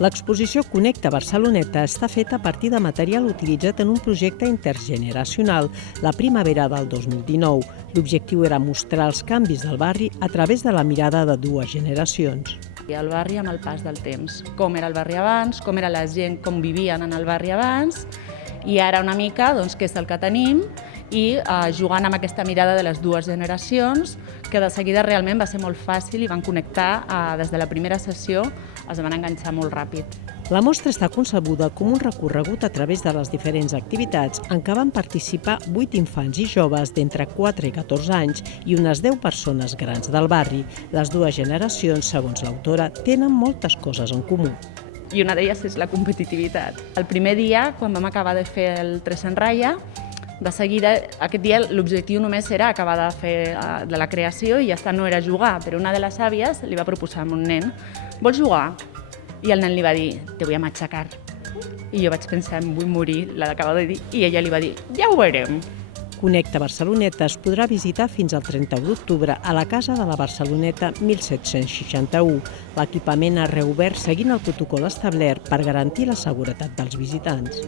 L'exposició Connecta Barceloneta està feta a partir de material utilitzat en un projecte intergeneracional, la primavera del 2019. L'objectiu era mostrar els canvis del barri a través de la mirada de dues generacions. El barri amb el pas del temps, com era el barri abans, com era la gent, com vivien en el barri abans, i ara una mica què és el que tenim, i jugant amb aquesta mirada de les dues generacions, que de seguida realment va ser molt fàcil i van connectar des de la primera sessió, es van enganxar molt ràpid. La mostra està concebuda com un recorregut a través de les diferents activitats en què van participar 8 infants i joves d'entre 4 i 14 anys i unes 10 persones grans del barri. Les dues generacions, segons l'autora, tenen moltes coses en comú. I una d'elles és la competitivitat. El primer dia, quan vam acabar de fer el 3 en ratlla, de seguida, aquest dia l'objectiu només era acabar de fer de la creació i ja està, no era jugar, però una de les àvies li va proposar a un nen: vols jugar? I el nen li va dir: te voy a machacar. I jo vaig pensar: em vull morir, l'acaba de dir, i ella li va dir: ja ho veurem. Connecta Barceloneta es podrà visitar fins al 31 d'octubre a la Casa de la Barceloneta 1761. L'equipament ha reobert seguint el protocol establert per garantir la seguretat dels visitants.